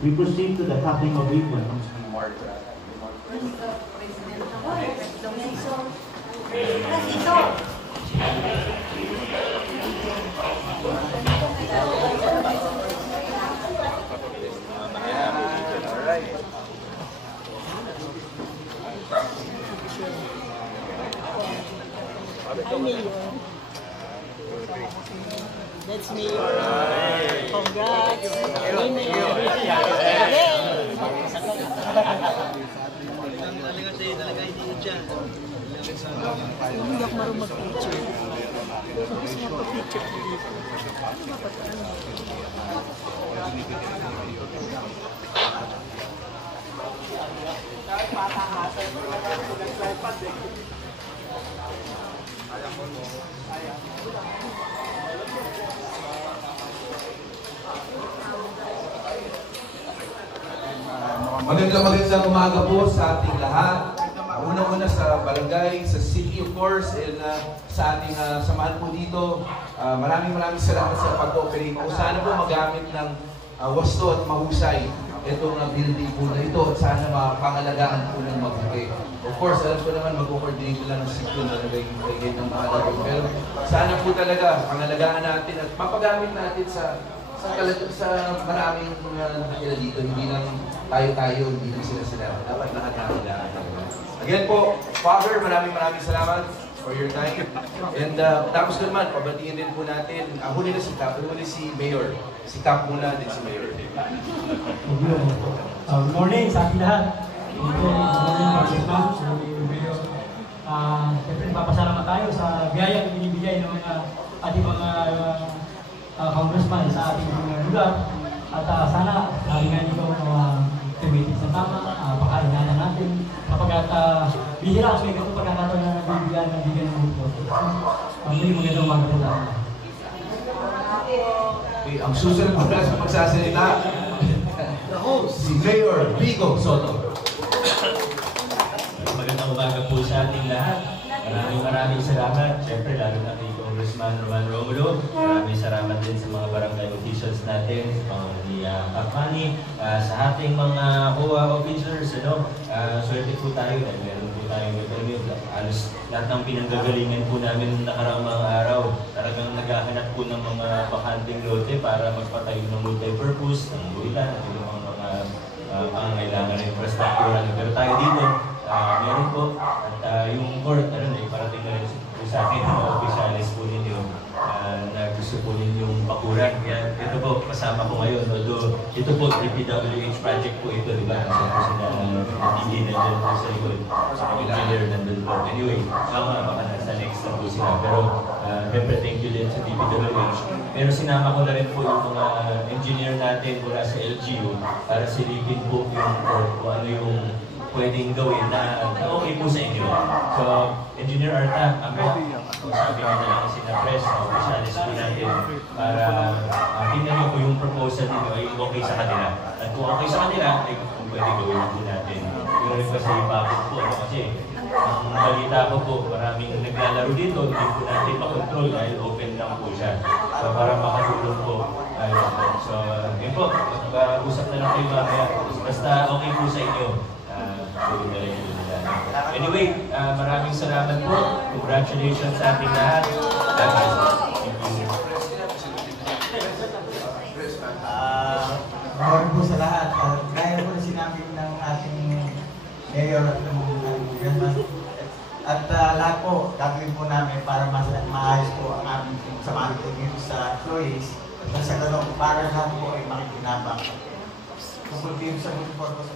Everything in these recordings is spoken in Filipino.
We proceed to the cutting of ribbons. That's me. Congrats. Hindi ako marunong mag-picture. Gusto mo pa-picture dito. Magandang umaga po sa ating lahat. Una-una sa barangay, sa city of course, and sa ating samahan po dito. Maraming salamat sa pag-cooperate po. Sana po magamit ng wasto at mahusay itong building po na ito at sana mapangalagaan po ng mabuti. Of course, alam ko naman mag-coordinate lang ng city na nagay ng mahalaga. Pero sana po talaga pangalagaan natin at mapagamit natin sa maraming nakakila dito, hindi lang tayo, hindi lang sila. Dapat lahat nakakailangan. Again po, Father, maraming salamat for your time. And tapos naman, pabatiin din po natin, huli na si Cap, huli si Mayor. Si Cap muna, din si Mayor. Good morning sa ating lahat. Good morning, Mayor. Siyempre, papasalamat tayo sa biyayang binibigay ng mga ating mga congressman sa ating lugar. At sana, nga nito tumitig sa tama, pakainanan natin. Kapag bihira may ganito pagkakataon na nabibigyan ng grupo. Muli magandang umaga po tayo. Okay, ang susunod po na sa magsasalita, si Mayor Vico Soto. Magandang umaga po sa ating lahat. Maraming salamat. Siyempre, lalo na kay Congressman Roman Romulo. Maraming salamat din sa mga barangay officials natin, sa mga ni Kapani, sa ating mga COA officers. Swerte po tayo dahil meron po tayong interview. Alos lahat ng pinanggagalingan po namin nakaraang mga araw. Talagang naghahanap po ng mga bakanting lote para magpatayo ng multi-purpose, ng buwilan, at yung mga pangangailangan ng infrastructure. Pero tayo dito, meron po. At yung court, parating na rin po sa akin, mga officialis po ninyo na gusto po ninyong bakuran. Kaya ito po, kasama ko ngayon. Although ito po, DPWH project po ito, di ba? Kasi po sila hindi nandun po sa likod. Sa engineer nandun po. Anyway, baka nasa next na po sila. Pero, siyempre, thank you din sa DPWH. Pero sinama ko na rin po yung mga engineer natin mula sa LGU para silipin po yung court kung ano yung pwedeng gawin na okay po sa inyo. So, Engineer Arta, sabi nga na lang sina-press na officialis po natin para tingnan nyo po yung proposal nyo ay okay sa kanila. At kung okay sa kanila, ay kung pwede gawin po natin. Yung rin kasi ipapit po, kasi ang balita ko po, maraming naglalaro dito, hindi po natin makontrol dahil open lang po siya. So, para makatulong po. So, yun po, mag-usap na lang kayo mamaya. Basta okay po sa inyo. Anyway, maraming salamat po. Congratulations sa ating lahat. Maraming po sa lahat. Gaya po na sinabi ng ating mayor at ng at lahat po, gagawin po namin para maayos po ang aming samahan po dito sa employees at sa ganun para lahat po ay makikinabang. Tungkol dito sa good purpose.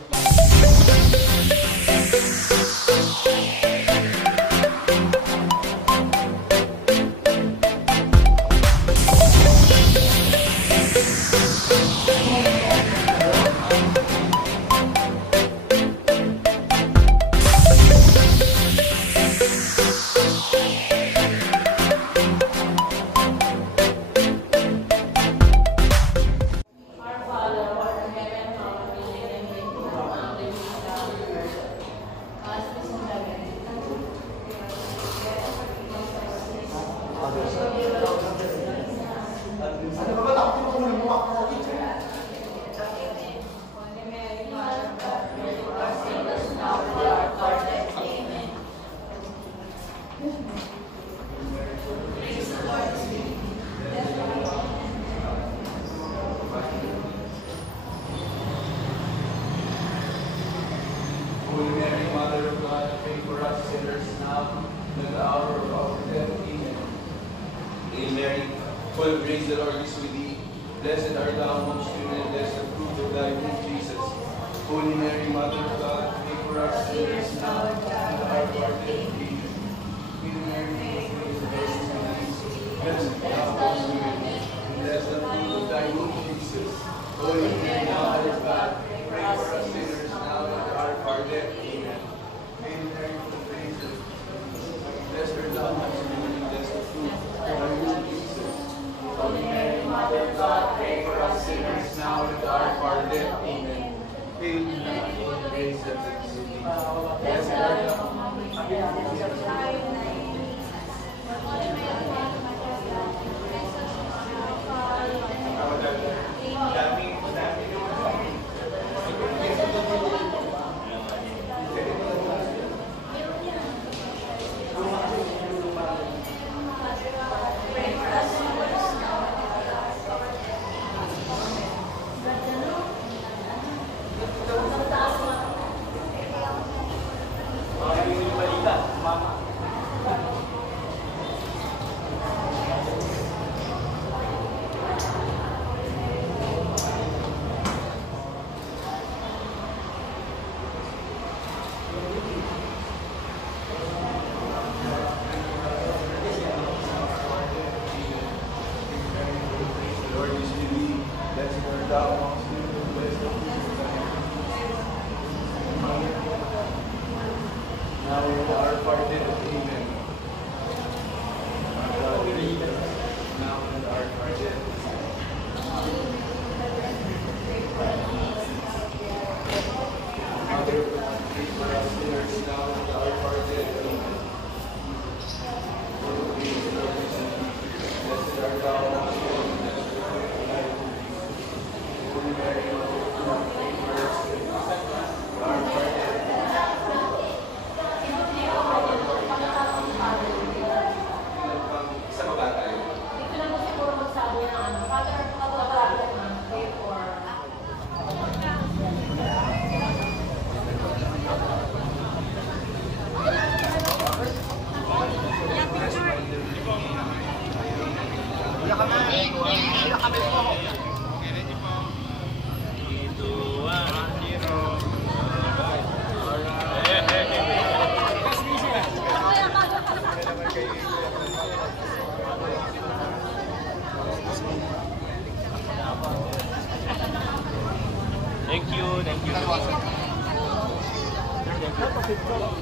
Holy Mary, Mother of God, pray for us sinners now and at the hour of our death. Amen. Hail Mary, full of grace, the Lord is with thee. Blessed art thou amongst women, and blessed the fruit of thy womb, Jesus. Holy Mary, Mother of God, pray for us sinners now and at the hour of our death. Amen. Hail Mary, full of grace, the Lord is with thee. Blessed art thou amongst women, and blessed the fruit of thy womb, Jesus. Holy Mary, Mother of God, pray for us sinners now and at the hour of our death. Amen. Hail Mary, full of grace, the Lord is with thee. Blessed art thou amongst women, and blessed the fruit of thy womb, Jesus. Holy Mary, Mother of God, pray for us sinners now and at the hour of our death. Amen. Hail Mary, full of grace, the Lord is with thee. Blessed art thou amongst women. The Lord is with thee. Blessed art thou amongst women, and blessed the fruit of thy womb. Now and at the hour of our death. Amen. Now and at the hour of our death. Mother of God, pray for us sinners now and at the hour of our death. Amen. Full of grace, the Lord is with thee. Blessed art thou amongst women, and blessed the fruit of thy womb, Jesus. Holy Mary, Mother of God, pray for us sinners now and at the hour of our death. Sa baba tayo. Ito na mo siguro magsabi ng ano, Father, pag-abalan na, pray for... Thank you.